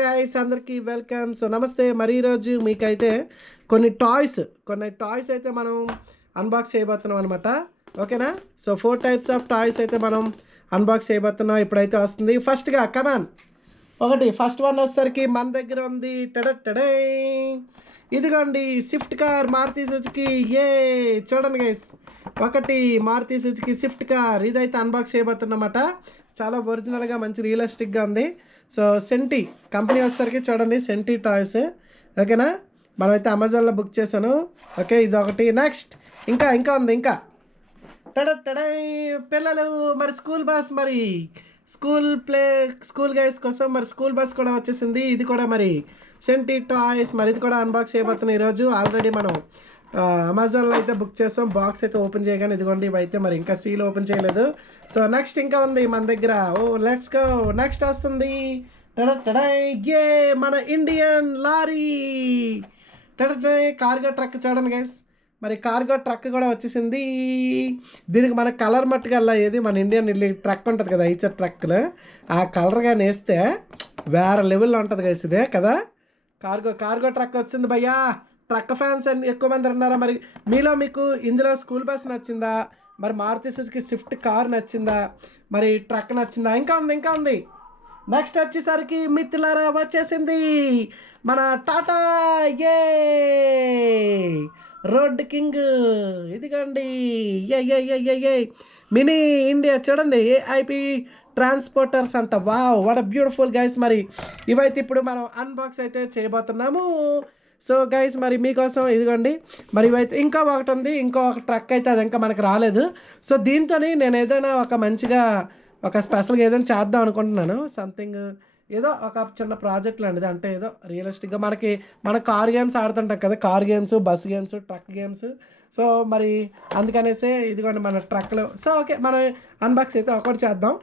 Guys అందరికీ welcome. So నమస్తే. మరి ఈరోజు మీకైతే కొన్ని టాయ్స్ అయితే మనం అన్బాక్స్ చేయబోతున్నాం అనమాట. ఓకేనా? సో 4 టైప్స్ ఆఫ్ టాయ్స్ అయితే మనం అన్బాక్స్ చేయబోతున్నాం. ఇప్పుడైతే వస్తుంది ఫస్ట్గా కమాన్ ఫస్ట్ వన్ వచ్చేసరికి మన దగ్గర ఉంది. టడే ఇదిగోండి స్విఫ్ట్ కార్ మారుతి సుజుకి. చూడండి guys, Maruti Suzuki Swift car ఇదైతే అన్బాక్స్ చేయబోతున్నమాట. చాలా ఒరిజినల్గా మంచి రియలిస్టిక్గా ఉంది. సో సెంటీ కంపెనీ వచ్చేసరికి చూడండి, సెంటీ టాయ్స్. ఓకేనా? మనమైతే అమెజాన్లో బుక్ చేశాను. ఓకే, ఇది ఒకటి. నెక్స్ట్ ఇంకా ఉంది. టడే పిల్లలు మరి స్కూల్ బస్, మరి స్కూల్ గైస్ కోసం మరి స్కూల్ బస్ కూడా వచ్చేసింది. ఇది కూడా మరి సెంటీ టాయ్స్. మరి ఇది కూడా అన్బాక్స్ చేయబోతున్నాం ఈరోజు. ఆల్రెడీ మనం అమెజాన్లో అయితే బుక్ చేసాం. బాక్స్ అయితే ఓపెన్ చేయగానే ఇదిగోండి ఇవైతే మరి ఇంకా సీల్ ఓపెన్ చేయలేదు. సో నెక్స్ట్ ఇంకా ఉంది మన దగ్గర. Let's go. నెక్స్ట్ వస్తుంది మన ఇండియన్ లారీ. కార్గో ట్రక్ చూడండి గైస్, మరి కార్గో ట్రక్ కూడా వచ్చేసింది. దీనికి మన కలర్ మట్టుగా ఏది మన ఇండియన్ ట్రక్ ఉంటుంది కదా, ఐచర్ ట్రక్లో ఆ కలర్ కానీ వేస్తే వేరే లెవెల్లో ఉంటుంది గైస్. ఇదే కదా కార్గో ట్రక్ వచ్చింది భయ్యా. ట్రక్ ఫ్యాన్స్ అని ఎక్కువ మంది ఉన్నారా? మరి మీకు ఇందులో స్కూల్ బస్ నచ్చిందా, మరి మారుతి సుజుకి స్విఫ్ట్ కార్ నచ్చిందా, మరి ట్రక్ నచ్చిందా? ఇంకా ఉంది. నెక్స్ట్ వచ్చేసరికి మిత్రులారా వచ్చేసింది మన టాటా రోడ్ కింగ్. ఇదిగోండి మినీ ఇండియా చూడండి, ఏఐపి ట్రాన్స్పోర్టర్స్ అంట. Wow, what a beautiful guys. మరి ఇవైతే ఇప్పుడు మనం అన్బాక్స్ అయితే చేయబోతున్నాము. సో గైస్ మరి మీకోసం ఇదిగోండి, మరి ఇవైతే ఇంకా ఒకటి ఉంది, ఇంకో ఒక ట్రక్ అయితే అది ఇంకా మనకు రాలేదు. సో దీంతో నేను ఏదైనా ఒక మంచిగా ఒక స్పెషల్గా ఏదైనా చేద్దాం అనుకుంటున్నాను. సంథింగ్ ఏదో ఒక చిన్న ప్రాజెక్ట్ లాంటిది, అంటే ఏదో రియలిస్టిక్గా మన కార్ గేమ్స్ ఆడుతుంటాం కదా, car games, bus games, truck games. So మరి అందుకనేసే ఇదిగోండి మన ట్రక్లో. సో ఓకే, మనం అన్బాక్స్ అయితే ఒకటి చేద్దాం.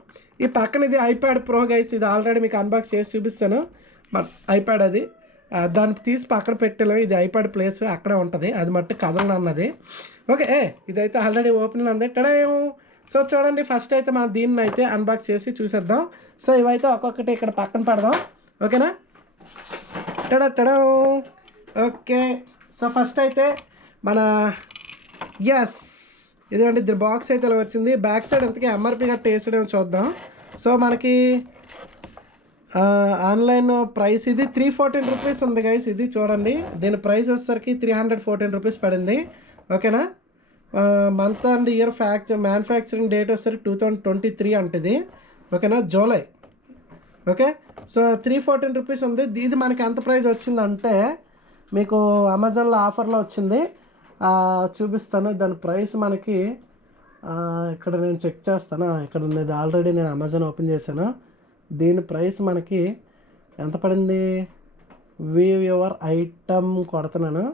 ఈ పక్కన ఇది ఐప్యాడ్ ప్రో గైస్. ఇది ఆల్రెడీ మీకు అన్బాక్స్ చేసి చూపిస్తాను. మన ఐప్యాడ్ అది దాన్ని తీసి పక్కన పెట్టలేము. ఇది ఐప్యాడ్ ప్లేస్ అక్కడే ఉంటుంది, అది మట్టు కదలను అన్నది. ఓకే, ఇదైతే ఆల్రెడీ ఓపెన్ ఉంది. టడేమో. సో చూడండి, ఫస్ట్ అయితే మనం దీన్ని అయితే అన్బాక్స్ చేసి చూసేద్దాం. సో ఇవైతే ఒక్కొక్కటి ఇక్కడ పక్కన పెడదాం. ఓకేనా? టడా. ఓకే, సో ఫస్ట్ అయితే మన ఇదిగోండి దీని బాక్స్ అయితే ఇలా వచ్చింది. బ్యాక్ సైడ్ ఎంతకీ ఎంఆర్పి గట్ట వేసడేమో చూద్దాం. సో మనకి ఆన్లైన్ ప్రైస్ ఇది 314 రూపీస్ ఉంది గైస్. ఇది చూడండి, దీని ప్రైస్ వచ్చేసరికి 314 రూపీస్ పడింది. ఓకేనా? Month and year manufacturing date వచ్చేసరికి 2023 అంటది. ఓకేనా? జూలై. ఓకే, సో 314 రూపీస్ ఉంది. ఇది మనకి ఎంత ప్రైస్ వచ్చిందంటే మీకు అమెజాన్లో ఆఫర్లో వచ్చింది. చూపిస్తాను దాని ప్రైస్ మనకి. ఇక్కడ నేను చెక్ చేస్తాను. ఇక్కడ ఉన్నది ఆల్రెడీ నేను అమెజాన్ ఓపెన్ చేశాను. దీని ప్రైస్ మనకి ఎంత పడింది? వ్యూ యువర్ ఐటమ్ కొడుతున్నాను.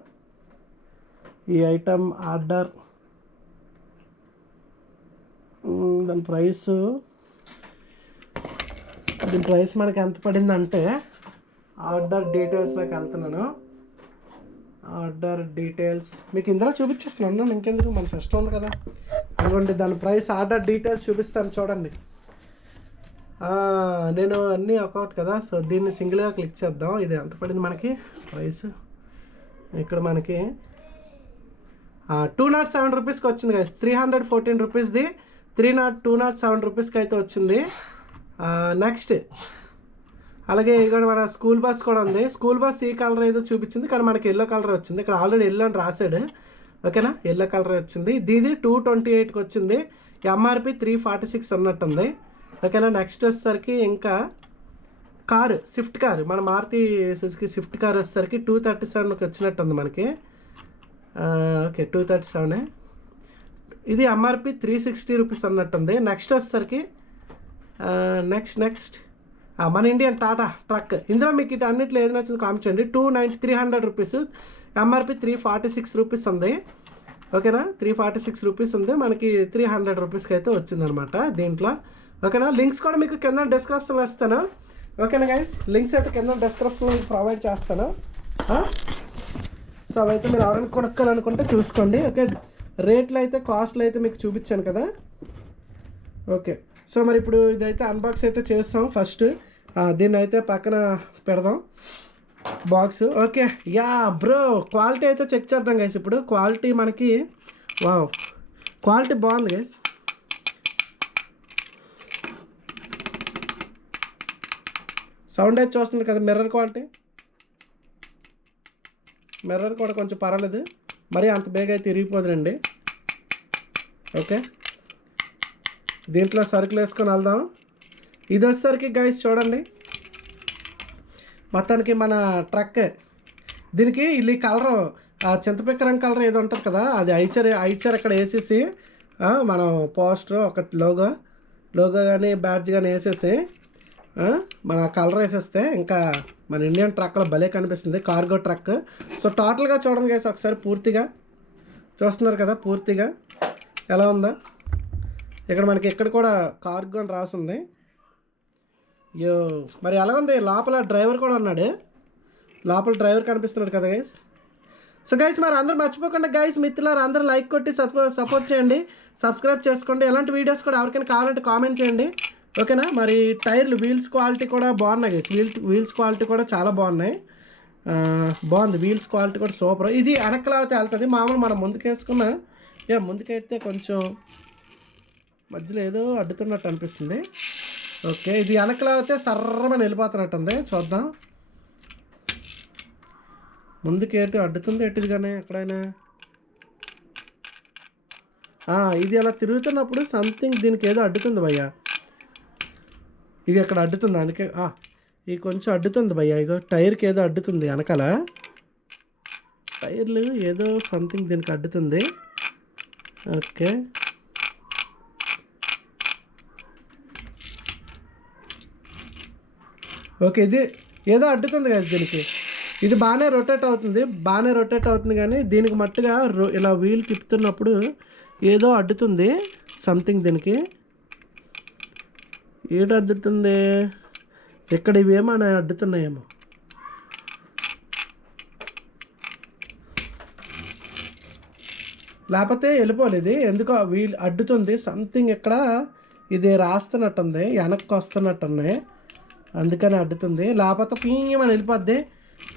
ఈ ఐటమ్ ఆర్డర్ దీని ప్రైస్ మనకి ఎంత పడిందంటే ఆర్డర్ డీటెయిల్స్లోకి వెళ్తున్నాను. ఆర్డర్ డీటెయిల్స్ మీకు ఇందులో చూపించేస్తున్నాను. ఇంకెందుకు, మన సిస్టమ్ ఉంది కదా. అనుకోండి దాని ప్రైస్ ఆర్డర్ డీటెయిల్స్ చూపిస్తాను చూడండి. నేను అన్నీ ఒకటి కదా. సో దీన్ని సింగిల్గా క్లిక్ చేద్దాం. ఇది ఎంత పడింది మనకి ప్రైస్? ఇక్కడ మనకి 207 రూపీస్కి వచ్చింది కదా. 314 రూపీస్ది 207 రూపీస్కి అయితే వచ్చింది. నెక్స్ట్ అలాగే ఇక్కడ మన స్కూల్ బస్ కూడా ఉంది. స్కూల్ బస్ ఈ కలర్ ఏదో చూపించింది, కానీ మనకి ఎల్లో కలర్ వచ్చింది. ఇక్కడ ఆల్రెడీ ఎల్లో అని రాశాడు. ఓకేనా? ఎల్లో కలర్ వచ్చింది. దీది 228కి వచ్చింది. ఎంఆర్పి 346 ఉన్నట్టుంది. ఓకేనా? నెక్స్ట్ వచ్చేసరికి ఇంకా స్విఫ్ట్ కారు, మన మారుతి సుజుకి స్విఫ్ట్ కార్ వచ్చేసరికి 237కి వచ్చినట్టుంది మనకి. ఓకే, 237. ఇది ఎంఆర్పి 360 రూపీస్ అన్నట్టుంది. నెక్స్ట్ వచ్చేసరికి నెక్స్ట్ మన ఇండియన్ టాటా ట్రక్. ఇందులో మీకు ఇటు అన్నిట్లో ఏది నచ్చింది కామెంట్ చేయండి. 300 రూపీస్, ఎంఆర్పి 346 రూపీస్ ఉంది. ఓకేనా? 346 రూపీస్ ఉంది. మనకి 300 రూపీస్కి అయితే వచ్చిందనమాట దీంట్లో. ఓకేనా? లింక్స్ కూడా మీకు కింద డిస్క్రిప్షన్లో ఇస్తాను. ఓకేనా గైస్? లింక్స్ అయితే కింద డిస్క్రిప్షన్లో మీకు ప్రొవైడ్ చేస్తాను. సో అవైతే మీరు ఎవరైనా కొనుక్కోవాలనుకుంటే చూసుకోండి. ఓకే, రేట్లు అయితే కాస్ట్లు అయితే మీకు చూపించాను కదా. ఓకే, సో మరి ఇప్పుడు ఇదైతే అన్బాక్స్ అయితే చేస్తాం. ఫస్ట్ దీన్ని అయితే పక్కన పెడదాం box. Okay yeah bro, quality అయితే చెక్ చేద్దాం గైస్. ఇప్పుడు క్వాలిటీ మనకి వావ్, క్వాలిటీ బాగుంది గైస్. సౌండ్ అయితే చూస్తుంది కదా, మిర్రర్ క్వాలిటీ, మిర్రర్ కూడా కొంచెం పర్వాలేదు, మరీ అంత బేగా అయితే తిరిగిపోదురండి. ఓకే, దీంట్లో సరుకులు వేసుకొని వెళ్దాం. ఇది వచ్చేసరికి గైస్ చూడండి, మొత్తానికి మన ట్రక్. దీనికి ఇల్లు కలరు చింతపిక్కరం కలర్ ఏదో ఉంటుంది కదా, అది ఐచర్ అక్కడ వేసేసి మనం పోస్టర్ ఒకటి లోగో కానీ బ్యాడ్జ్ కానీ వేసేసి మన కలర్ వేసేస్తే ఇంకా మన ఇండియన్ ట్రక్లో భలే కనిపిస్తుంది, కార్గో ట్రక్. సో టోటల్గా చూడండి గైస్ ఒకసారి, పూర్తిగా చూస్తున్నారు కదా పూర్తిగా ఎలా ఉందో. ఇక్కడ మనకి ఇక్కడ కూడా కార్గో అని రాసింది. యో మరి ఎలా ఉంది, లోపల డ్రైవర్ కూడా ఉన్నాడు, లోపల డ్రైవర్ కనిపిస్తున్నాడు కదా గైస్. సో గైస్ మరి అందరూ మర్చిపోకుండా గైస్, మిత్రులారు అందరూ లైక్ కొట్టి సపోర్ట్ చేయండి, సబ్స్క్రైబ్ చేసుకోండి. ఎలాంటి వీడియోస్ కూడా ఎవరికైనా కావాలంటే కామెంట్ చేయండి, ఓకేనా. మరి టైర్లు వీల్స్ క్వాలిటీ కూడా బాగున్నాయి గైస్, వీల్స్ క్వాలిటీ కూడా చాలా బాగున్నాయి, బాగుంది వీల్స్ క్వాలిటీ కూడా సూపర్. ఇది వెనకలా అయితే వెళ్తుంది, మామూలు మనం ముందుకేసుకున్న ముందుకైతే కొంచెం మధ్యలో ఏదో అడ్డుతున్నట్టు అనిపిస్తుంది. ఓకే, ఇది వెనకలా అయితే సర్రమని వెళ్ళిపోతున్నట్టుంది, చూద్దాం. ముందుకేటు అడ్డుతుంది ఎటుది కానీ ఎక్కడైనా. ఇది అలా తిరుగుతున్నప్పుడు సంథింగ్ దీనికి ఏదో అడ్డుతుంది భయ్యా, ఇక ఇక్కడ అడ్డుతుంది, అందుకే ఇది కొంచెం అడ్డుతుంది భయ్యా. ఇగో టైర్కి ఏదో అడ్డుతుంది వెనకాల, టైర్లు ఏదో సంథింగ్ దీనికి అడ్డుతుంది. ఓకే, ఓకే ఇది ఏదో అడ్డుతుంది కదా దీనికి. ఇది బాగానే రొటేట్ అవుతుంది కానీ దీనికి మట్టుగా ఇలా వీల్ తిప్పుతున్నప్పుడు ఏదో అడ్డుతుంది సంథింగ్. దీనికి ఏదో అడ్డుతుంది, ఇక్కడ ఇవేమో అడ్డుతున్నాయేమో. లేకపోతే వెళ్ళిపోలేదు, ఎందుకో వీల్ అడ్డుతుంది సంథింగ్. ఇక్కడ ఇది రాస్తున్నట్టుంది, వెనక్కి వస్తున్నట్టున్నాయి, అందుకని అడ్డుతుంది. లేకపోతే పీయమని వెళ్ళిపోద్ది.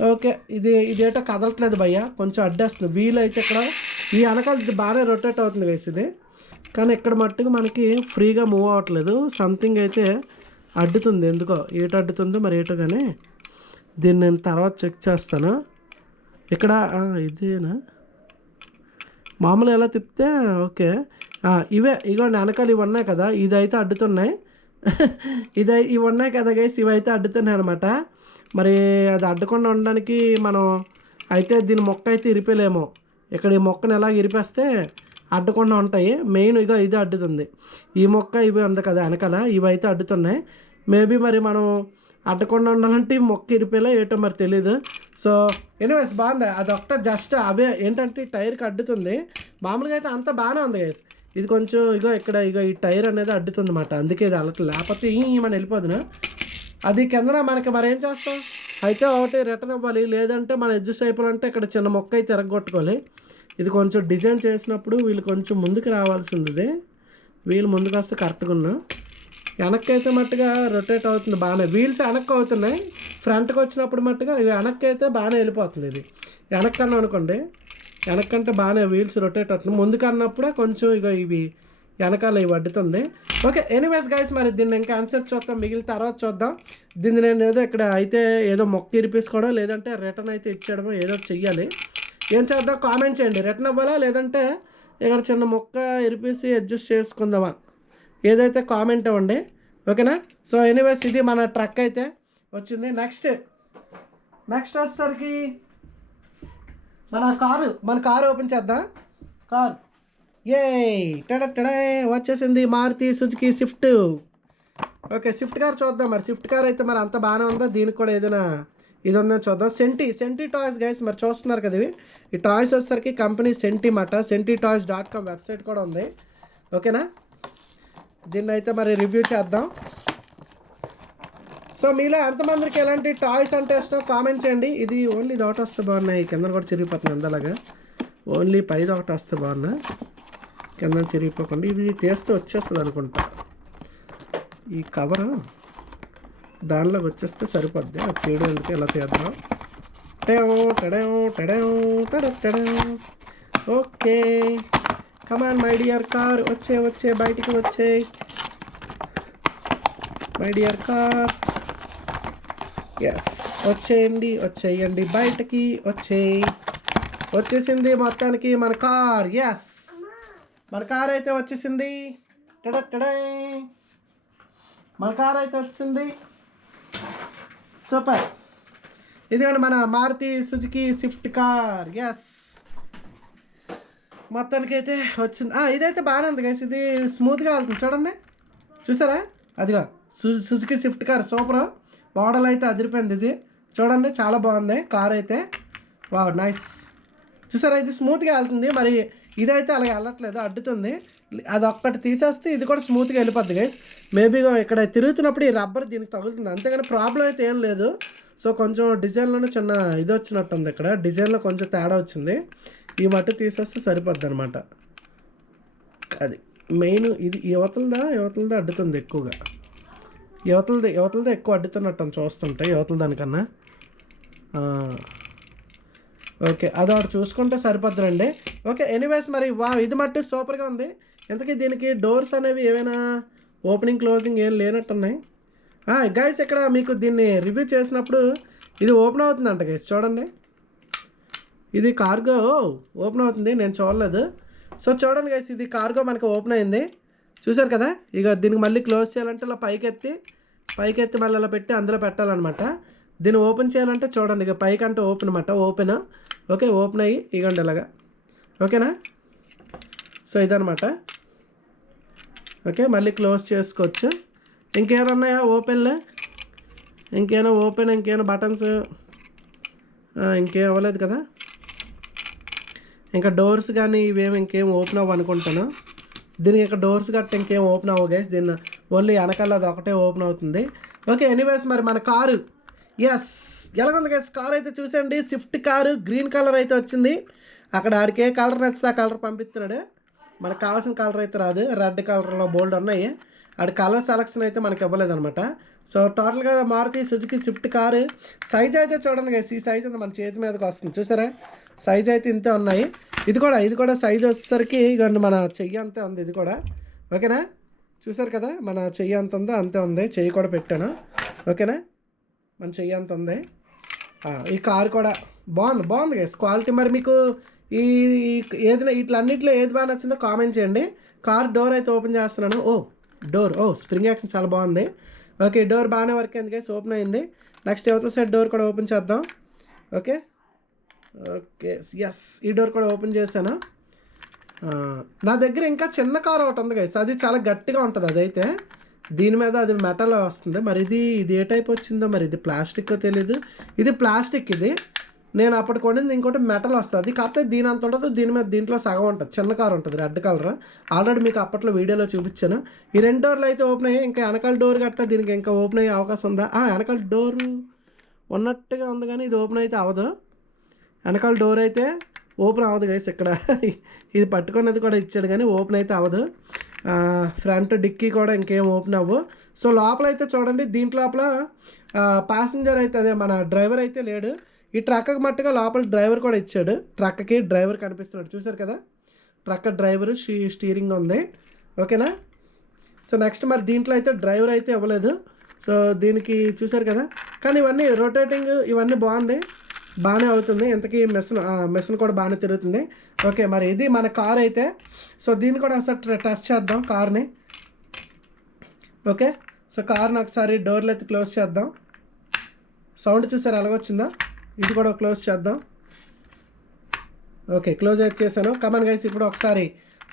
ఓకే, ఇదేటో కదలట్లేదు భయ్య, కొంచెం అడ్డేస్తుంది వీల్ అయితే. ఇక్కడ ఈ వెనకాల బాగానే రొటేట్ అవుతుంది గైస్ ఇది, కానీ ఇక్కడ మట్టుకు మనకి ఫ్రీగా మూవ్ అవ్వట్లేదు, సంథింగ్ అయితే అడ్డుతుంది. ఎందుకో ఏటో అడ్డుతుందో మరి ఏటో, కానీ దీన్ని నేను తర్వాత చెక్ చేస్తాను. ఇక్కడ ఇదేనా మామూలు ఎలా తిప్పితే. ఓకే, ఇగోండి వెనకాల ఇవి ఉన్నాయి కదా, ఇదైతే అడ్డుతున్నాయి. ఇవి ఉన్నాయి కదా గైస్, ఇవైతే అడ్డుతున్నాయి అనమాట. మరి అది అడ్డకుండా ఉండడానికి మనం అయితే దీని మొక్క అయితే ఇరిపేలేమో. ఇక్కడ ఈ మొక్కను ఎలా ఇరిపేస్తే అడ్డకుండా ఉంటాయి. మెయిన్ ఇది అడ్డుతుంది, ఈ మొక్క ఇవి ఉంది కదా వెనకాల, ఇవి అయితే అడ్డుతున్నాయి. మేబీ మరి మనం అడ్డకుండా ఉండాలంటే ఈ మొక్క ఇరిపేలా ఏటో మరి తెలీదు. సో ఎనీవేస్ బాగుంది, అదొకటే జస్ట్ అవే ఏంటంటే టైర్కి అడ్డుతుంది. మామూలుగా అయితే అంతా బాగానే ఉంది గైస్, ఇది కొంచెం ఇక్కడ ఈ టైర్ అనేది అడ్డుతుంది అన్నమాట, అందుకే ఇది అలక. లేకపోతే మనం వెళ్ళిపోదును అది కిందన మనకి. మరి ఏం చేస్తాం, అయితే ఒకటి రిటర్న్ ఇవ్వాలి, లేదంటే మనం అడ్జస్ట్ అయిపోవాలంటే ఇక్కడ చిన్న మొక్క అయితే తిరగొట్టుకోవాలి. ఇది కొంచెం డిజైన్ చేసినప్పుడు వీళ్ళు కొంచెం ముందుకు రావాల్సింది, వీళ్ళు ముందుకు వస్తే కరెక్ట్గా ఉన్నా. వెనక్కి అయితే మట్టుగా రొటేట్ అవుతుంది బాగానే, వీల్స్ వెనక్కి అవుతున్నాయి. ఫ్రంట్కి వచ్చినప్పుడు మట్టుగా ఇవి వెనక్కి అయితే బాగానే వెళ్ళిపోతుంది. ఇది వెనక్కన్నా అనుకోండి, వెనక్కంటే బాగానే వీల్స్ రొటేట్ అవుతుంది. ముందుకు అన్నప్పుడే కొంచెం ఇవి వెనకాల ఇవి అడ్డుతుంది. ఓకే ఎనీవేస్ గైస్, మరి దీన్ని ఇంకా ఆన్సర్ చూద్దాం, మిగిలిన తర్వాత చూద్దాం. దీన్ని నేను ఏదో ఇక్కడ అయితే ఏదో మొక్క ఇరిపేసుకోవడం, లేదంటే రిటర్న్ అయితే ఇచ్చేయడమో ఏదో చెయ్యాలి. ఏం చేద్దాం కామెంట్ చేయండి, రిటర్న్ అవ్వాలా లేదంటే ఇక్కడ చిన్న మొక్క ఇరిపేసి అడ్జస్ట్ చేసుకుందామా, ఏదైతే కామెంట్ ఇవ్వండి, ఓకేనా. సో ఎనీవేస్ ఇది మన ట్రక్ అయితే వచ్చింది. నెక్స్ట్ వచ్చేసరికి మన కారు ఓపెన్ చేద్దాం. కార్ టడా వచ్చేసింది, Maruti Suzuki Swift. Okay Swift car చూద్దాం. మరి స్విఫ్ట్ కార్ అయితే మరి అంత బాగానే ఉందా, దీనికి కూడా ఏదైనా ఇది ఉందని చూద్దాం. సెంటీ టాయ్స్ గైస్, మరి చూస్తున్నారు కదా ఈ టాయ్స్ వచ్చేసరికి కంపెనీ సెంటీ మాట, sentitoys.com వెబ్సైట్ కూడా ఉంది, ఓకేనా. దీన్ని అయితే మరి రివ్యూ చేద్దాం. సో మీలో ఎంతమందికి ఎలాంటి టాయ్స్ అంటే ఇష్టం కామెంట్ చేయండి. ఇది ఓన్లీ ఇది ఒకటి వస్తే బాగున్నాయి, కింద కూడా చిరిగిపోతుంది అందలాగా, ఓన్లీ పైది ఒకటి వస్తే బాగున్నా, కింద చిరిగిపోకుండా. ఇది తీస్తే వచ్చేస్తుంది అనుకుంటా, ఈ కవరు దానిలోకి వచ్చేస్తే సరిపోద్ది. అది చేయడం ఎందుకు, ఇలా తీద్దాం. టడేవ్ టడేవ్ టడేవ్ టడవ్ టడేవ్. Okay, come on my dear car, వచ్చే బయటికి వచ్చే మై డియర్ కార్. ఎస్, వచ్చేయండి బయటకి, వచ్చేసింది మొత్తానికి మన కార్. ఎస్, మన కార్ అయితే వచ్చేసింది. టడే, మన కార్ అయితే వచ్చింది. సూపర్. ఇదిగోండి మన Maruti Suzuki Swift car. Yes, మొత్తానికి అయితే వచ్చింది. ఇదైతే బాగానే ఉంది గైస్, ఇది స్మూత్గా వెళ్తుంది చూడండి. చూసారా, అదిగో Suzuki Swift car super. Model అయితే అదిరిపోయింది. ఇది చూడండి, చాలా బాగుంది కార్ అయితే. Wow, nice. చూసారా, ఇది స్మూత్గా వెళ్తుంది. మరి ఇదైతే అలాగే వెళ్ళట్లేదు, అడ్డుతుంది. అది ఒక్కటి తీసేస్తే ఇది కూడా స్మూత్గా వెళ్ళిపోద్ది గైస్. మేబీ ఇక్కడ తిరుగుతున్నప్పుడు ఈ రబ్బర్ దీనికి తగులుతుంది, అంతేగాని ప్రాబ్లం అయితే ఏం లేదు. సో కొంచెం డిజైన్లోనే చిన్న ఇది వచ్చినట్టుంది, ఇక్కడ డిజైన్లో కొంచెం తేడా వచ్చింది. ఈ మట్టు తీసేస్తే సరిపోద్ది అనమాట. అది మెయిన్. ఇది యువతలదా అడ్డుతుంది ఎక్కువగా. యువతలదే ఎక్కువ అడ్డుతున్నట్టు చూస్తుంటే, యువతల దానికన్నా. ఓకే, అది ఒకటి చూసుకుంటే సరిపోద్దురండి. ఓకే, ఎనీవేస్ మరి ఇది మట్టు సూపర్గా ఉంది. ఇంతకీ దీనికి డోర్స్ అనేవి ఏమైనా ఓపెనింగ్ క్లోజింగ్ ఏం లేనట్టున్నాయి గైస్. ఇక్కడ మీకు దీన్ని రివ్యూ చేసినప్పుడు ఇది ఓపెన్ అవుతుందంట గైస్, చూడండి. ఇది కార్గో ఓపెన్ అవుతుంది, నేను చూడలేదు. సో చూడండి గైస్, ఇది కార్గో మనకి ఓపెన్ అయింది, చూసారు కదా. ఇక దీనికి మళ్ళీ క్లోజ్ చేయాలంటే ఇలా పైకెత్తి మళ్ళీ అలా పెట్టి అందులో పెట్టాలన్నమాట. దీన్ని ఓపెన్ చేయాలంటే చూడండి, ఇక పైకంటే ఓపెన్ అనమాట. ఓపెన్. ఓకే, ఓపెన్ అయ్యి ఇగండి ఇలాగా. ఓకేనా, సో ఇదనమాట. ఓకే, మళ్ళీ క్లోజ్ చేసుకోవచ్చు. ఇంకేమైనా ఉన్నాయా ఓపెన్లో? ఇంకేమైనా బటన్స్ ఇంకేం అవ్వలేదు కదా. ఇంకా డోర్స్ కానీ ఇవేమి ఇంకేం ఓపెన్ అవ్వనుకుంటాను. దీనికి ఇంకా డోర్స్ గట్ట ఇంకేం ఓపెన్ అవ్వ గైస్. దీన్ని ఓన్లీ వెనకాల అది ఒకటే ఓపెన్ అవుతుంది. ఓకే, ఎనీవేస్ మరి మన కారు ఎస్ ఎలాగుంది గైస్. కార్ అయితే చూసేయండి, స్విఫ్ట్ కారు గ్రీన్ కలర్ అయితే వచ్చింది. అక్కడ ఆడికి ఏ కలర్ నచ్చితే ఆ కలర్ పంపిస్తున్నాడు. మనకు కావాల్సిన కలర్ అయితే రాదు, రెడ్ కలర్లో బోల్డ్ ఉన్నాయి. ఆడి కలర్ సెలక్షన్ అయితే మనకి ఇవ్వలేదు అనమాట. సో టోటల్గా Maruti Suzuki Swift car size అయితే చూడండి గైస్. ఈ సైజ్ అయితే మన చేతి మీదకి వస్తుంది, చూసారా. సైజ్ అయితే ఇంతే ఉన్నాయి. ఇది కూడా సైజ్ వచ్చేసరికి ఇక మన చెయ్యి అంతే ఉంది. ఇది కూడా ఓకేనా, చూసారు కదా. మన చెయ్యి అంత ఉందో అంతే ఉంది. చెయ్యి కూడా పెట్టాను, ఓకేనా. మన చెయ్యి అంత ఉంది. ఈ కారు కూడా బాగుంది గైస్, క్వాలిటీ. మరి మీకు ఈ ఏదైనా ఇట్లన్నింటిలో ఏది బాగా నచ్చిందో కామెంట్ చేయండి. కార్ డోర్ అయితే ఓపెన్ చేస్తున్నాను. డోర్ స్ప్రింగ్ యాక్షన్ చాలా బాగుంది. ఓకే, డోర్ బాగానే వర్క్ అయింది గైస్, ఓపెన్ అయింది. నెక్స్ట్ అవతల సైడ్ డోర్ కూడా ఓపెన్ చేద్దాం. ఓకే, ఎస్, ఈ డోర్ కూడా ఓపెన్ చేశాను. నా దగ్గర ఇంకా చిన్న కార్ ఒకటి ఉంది గైస్, అది చాలా గట్టిగా ఉంటుంది. అదైతే దీని మీద అది మెటల్ వస్తుంది. మరి ఇది ఏ టైప్ వచ్చిందో, మరి ఇది ప్లాస్టిక్ తెలీదు. ఇది ప్లాస్టిక్. ఇది నేను అప్పటి కొనింది. ఇంకోటి మెటల్ వస్తుంది, కాకపోతే దీని అంత ఉంటుంది. దీంట్లో సగం ఉంటుంది, చిన్న కార్ ఉంటుంది, రెడ్ కలర్. ఆల్రెడీ మీకు అప్పట్లో వీడియోలో చూపించాను. ఈ 2 డోర్లు అయితే ఓపెన్ అయ్యాయి. ఇంకా వెనకాల డోర్ గట్ట దీనికి ఇంకా ఓపెన్ అయ్యే అవకాశం ఉందా? వెనకాల డోరు ఉన్నట్టుగా ఉంది, కానీ ఇది ఓపెన్ అయితే అవ్వదు. వెనకాల డోర్ అయితే ఓపెన్ అవ్వదు గైస్. ఇక్కడ ఇది పట్టుకున్నది కూడా ఇచ్చాడు, కానీ ఓపెన్ అయితే అవ్వదు. ఫ్రంట్ డిక్కీ కూడా ఇంకేం ఓపెన్ అవ్వవు. సో లోపల అయితే చూడండి, దీంట్లో లోపల ప్యాసింజర్ అయితే అదే మన డ్రైవర్ అయితే లేడు. ఈ ట్రక్కి మట్టుగా లోపల డ్రైవర్ కూడా ఇచ్చాడు. ట్రక్కి డ్రైవర్ కనిపిస్తున్నాడు, చూసారు కదా. ట్రక్ డ్రైవరు స్టీరింగ్ ఉంది, ఓకేనా. సో నెక్స్ట్ మరి దీంట్లో అయితే డ్రైవర్ అయితే ఇవ్వలేదు. సో దీనికి చూసారు కదా. కానీ ఇవన్నీ రొటేటింగ్ ఇవన్నీ బాగానే అవుతుంది. ఇంతకీ మెషిన్ కూడా బాగానే తిరుగుతుంది. ఓకే, మరి ఇది మన కార్ అయితే. సో దీన్ని కూడా ఒకసారి టెస్ట్ చేద్దాం కార్ని. ఓకే, సో కార్ని ఒకసారి డోర్లు అయితే క్లోజ్ చేద్దాం. సౌండ్ చూసారు ఎలాగొచ్చిందో. ఇది కూడా క్లోజ్ చేద్దాం. ఓకే, క్లోజ్ అయితే చేశాను. కమాన్ గైస్, ఇప్పుడు ఒకసారి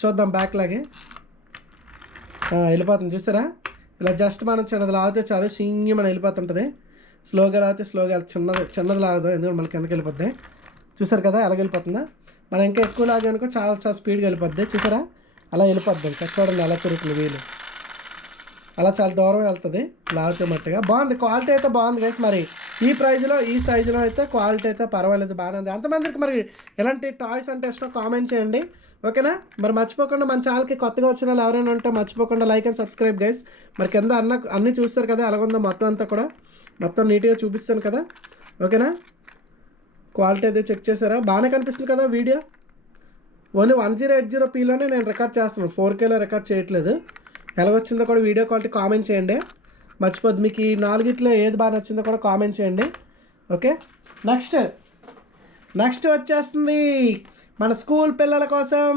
చూద్దాం బ్యాక్ లాగే. వెళ్ళిపోతుంది, చూసారా. ఇలా జస్ట్ మనం చిన్నది లాగితే చాలు, సింగి మనం వెళ్ళిపోతుంటుంది. స్లోగా లాగితే స్లోగా చిన్నది లాగదు, ఎందుకంటే మనకి కిందకి వెళ్ళిపోద్ది. చూసారు కదా ఎలా వెళ్ళిపోతుందా. మనం ఇంకా ఎక్కువ లాగానుకో చాలా స్పీడ్గా వెళ్ళిపోద్ది, చూసారా. అలా వెళ్ళిపోద్ది. ఇంకా చూడండి ఎలా తిరుగుతుంది వీలు, అలా చాలా దూరం వెళ్తుంది లాగితే మట్టుగా. బాగుంది, క్వాలిటీ అయితే బాగుంది గైస్. మరి ఈ ప్రైజ్లో ఈ సైజులో అయితే క్వాలిటీ అయితే పర్వాలేదు, బాగానే ఉంది. అంతమందికి మరి ఎలాంటి టాయ్స్ అంటే ఇష్టం కామెంట్ చేయండి. ఓకేనా? మరి మర్చిపోకుండా మన ఛానల్కి కొత్తగా వచ్చిన వాళ్ళు ఎవరైనా ఉంటే మర్చిపోకుండా లైక్ అండ్ సబ్స్క్రైబ్ గైస్. మరి కింద అన్నీ చూస్తారు కదా ఎలాగుందో మొత్తం అంతా కూడా, మొత్తం నీట్గా చూపిస్తాను కదా. ఓకేనా? క్వాలిటీ అయితే చెక్ చేశారా? బాగానే కనిపిస్తుంది కదా వీడియో. ఓన్లీ 1080pలోనే నేను రికార్డ్ చేస్తున్నాను, 4Kలో రికార్డ్ చేయట్లేదు. ఎలాగొచ్చిందో కూడా వీడియో క్వాలిటీ కామెంట్ చేయండి. మర్చిపోద్దు, మీకు ఈ 4 ఏది బాగా నచ్చిందో కూడా కామెంట్ చేయండి. ఓకే, నెక్స్ట్ వచ్చేస్తుంది మన స్కూల్ పిల్లల కోసం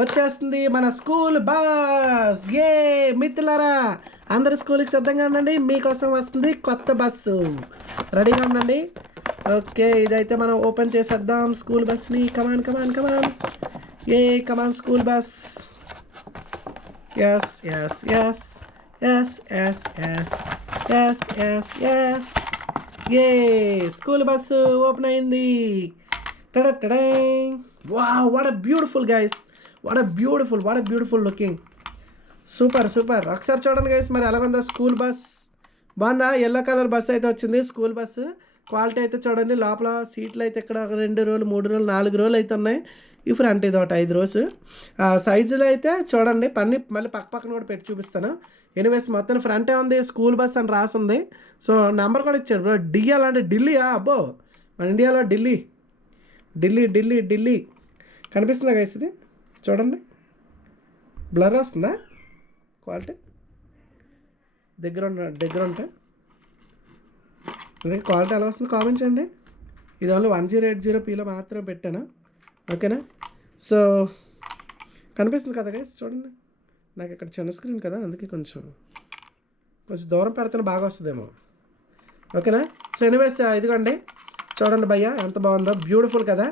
వచ్చేస్తుంది మన స్కూల్ బస్. ఏ మిత్రులారా, అందరు స్కూల్కి సిద్ధంగా ఉండండి, మీకోసం వస్తుంది కొత్త బస్సు. రెడీగా ఉండండి. ఓకే, ఇదైతే మనం ఓపెన్ చేసేద్దాం స్కూల్ బస్ని. కమాన్ కమాన్ స్కూల్ బస్. ఎస్ ఏ స్కూల్ బస్సు ఓపెన్ అయింది. Wow, what a beautiful guys, what a beautiful looking. Super. ఒకసారి చూడండి గైస్, మరి ఎలాగుందో స్కూల్ బస్. బాగుందా? ఎల్లో కలర్ బస్ అయితే వచ్చింది స్కూల్ బస్సు. క్వాలిటీ అయితే చూడండి. లోపల సీట్లు అయితే ఇక్కడ 2 రోజులు 3 రోజులు 4 రోజులు అయితే ఉన్నాయి. ఈ ఫ్రంట్ ఇది ఒకటి 5 రోజు. సైజులో అయితే చూడండి, మళ్ళీ పక్కన కూడా పెట్టి చూపిస్తాను. ఎనీవేస్ మొత్తం ఫ్రంటే ఉంది స్కూల్ బస్ అని రాసింది. సో నెంబర్ కూడా ఇచ్చాడు బ్రో. డిఎల్ అంటే ఢిల్లీయా? అబ్బో, మన ఇండియాలో ఢిల్లీ కనిపిస్తుందా గైస్? ఇది చూడండి, బ్లర్ వస్తుందా? క్వాలిటీ దగ్గర ఉంటే అదే క్వాలిటీ ఎలా వస్తుంది కామెంట్ చేయండి. ఇది ఓన్లీ 1080pలో మాత్రమే పెట్టాను. ఓకేనా? సో కనిపిస్తుంది కదా గైస్, చూడండి. నాకు ఇక్కడ చిన్న స్క్రీన్ కదా, అందుకే కొంచెం దూరం పెడితేనే బాగా వస్తుందేమో. ఓకేనా? సో ఎనీవేస్ ఇదిగోండి, చూడండి భయ్య ఎంత బాగుందో, బ్యూటిఫుల్ కదా,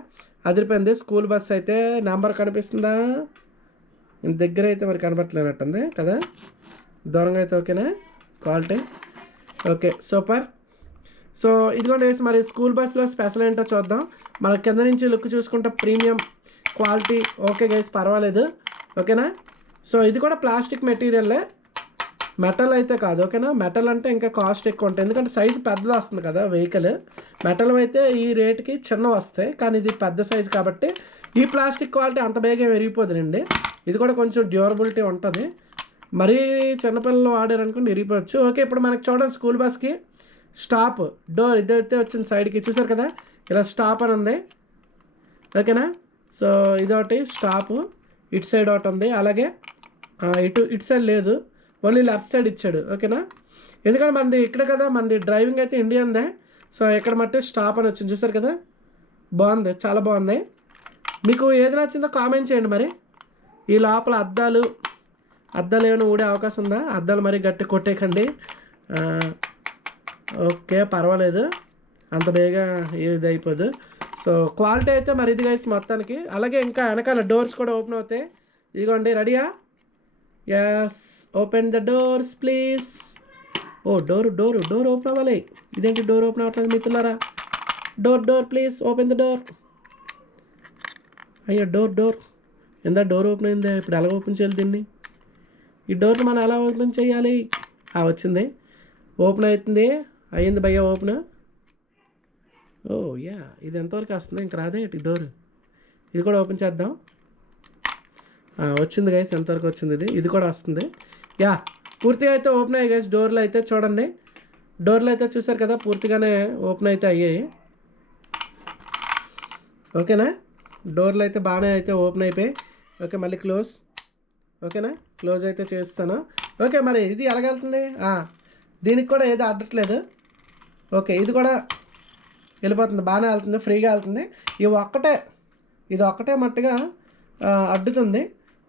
అదిరిపోయింది. స్కూల్ బస్ అయితే నెంబర్ కనిపిస్తుందా? దగ్గర అయితే మరి కనబట్టలేనట్టుంది కదా, దూరంగా అయితే. ఓకేనా? Quality okay, super. సో ఇదిగోండి వేసి మరి స్కూల్ బస్లో స్పెషల్ ఏంటో చూద్దాం. మన కింద నుంచి లుక్ చూసుకుంటే ప్రీమియం క్వాలిటీ. ఓకే గైస్, పర్వాలేదు. ఓకేనా? సో ఇది కూడా ప్లాస్టిక్ మెటీరియల్లే, మెటల్ అయితే కాదు. ఓకేనా? మెటల్ అంటే ఇంకా కాస్ట్ ఎక్కువ ఉంటుంది, ఎందుకంటే సైజు పెద్దది వస్తుంది కదా వెహికల్. మెటల్ అయితే ఈ రేటుకి చిన్న వస్తాయి, కానీ ఇది పెద్ద సైజు కాబట్టి ఈ ప్లాస్టిక్ క్వాలిటీ అంత బేగా విరిగిపోతుందండి. ఇది కూడా కొంచెం డ్యూరబిలిటీ ఉంటుంది. మరీ చిన్నపిల్లలు వాడారనుకోండి విరిగిపోవచ్చు. ఓకే, ఇప్పుడు మనకి చూడండి స్కూల్ బస్కి స్టాప్ డోర్ ఇదైతే వచ్చింది సైడ్కి, చూసారు కదా, ఇలా స్టాప్ అని ఉంది. ఓకేనా? సో ఇదొకటి స్టాప్, ఇటు సైడ్ ఒకటి ఉంది, అలాగే ఇటు సైడ్ లేదు, ఓన్లీ లెఫ్ట్ సైడ్ ఇచ్చాడు. ఓకేనా? ఎందుకంటే మనది ఇక్కడ కదా, మనది డ్రైవింగ్ అయితే ఇండియన్దే. సో ఇక్కడ మట్టి స్టాప్ అని వచ్చింది, చూసారు కదా, బాగుంది, చాలా బాగుంది. మీకు ఏది నచ్చిందో కామెంట్ చేయండి. మరి ఈ లోపల అద్దాలు ఏమైనా ఊడే అవకాశం ఉందా? అద్దాలు మరి గట్టి కొట్టేయకండి. ఓకే, పర్వాలేదు, అంత బేగా ఇది అయిపోదు. సో క్వాలిటీ అయితే మరి ఇది గైస్ మొత్తానికి. అలాగే ఇంకా వెనకాల డోర్స్ కూడా ఓపెన్ అవుతాయి. ఇదిగోండి, రెడీయా? Yes, open the doors please. Oh door open అవ్వాలి. ఇదేంటి డోర్ ఓపెన్ అవ్వట్లేదు మిత్రులారా? Door please, open the door. అయ్యో డోర్ ఎంత డోర్ ఓపెన్ అయిందే, ఇప్పుడు ఎలా ఓపెన్ చేయాలి దీన్ని? ఈ డోర్ని మనం ఎలా ఓపెన్ చేయాలి? వచ్చింది, ఓపెన్ అవుతుంది, అయ్యింది భయ్య ఓపెన్. ఓ యా, ఇది ఎంతవరకు వస్తుంది, ఇంక రాదే ఈ డోర్. ఇది కూడా ఓపెన్ చేద్దాం. వచ్చింది గైస్, ఎంతవరకు వచ్చింది ఇది కూడా వస్తుంది. యా, పూర్తిగా అయితే ఓపెన్ అయ్యాయి గైస్. డోర్లు అయితే చూడండి, డోర్లు అయితే చూసారు కదా, పూర్తిగానే ఓపెన్ అయితే అయ్యాయి. ఓకేనా? డోర్లు అయితే బాగానే అయితే ఓపెన్ అయిపోయాయి. ఓకే, మళ్ళీ క్లోజ్. ఓకేనా? క్లోజ్ అయితే చేస్తాను. ఓకే, మరి ఇది ఎలాగెళ్తుంది? దీనికి కూడా ఏదో అడ్డట్లేదు. ఓకే, ఇది కూడా వెళ్ళిపోతుంది, బాగానే వెళ్తుంది, ఫ్రీగా వెళ్తుంది. ఇది ఒక్కటే మట్టుగా అడ్డుతుంది.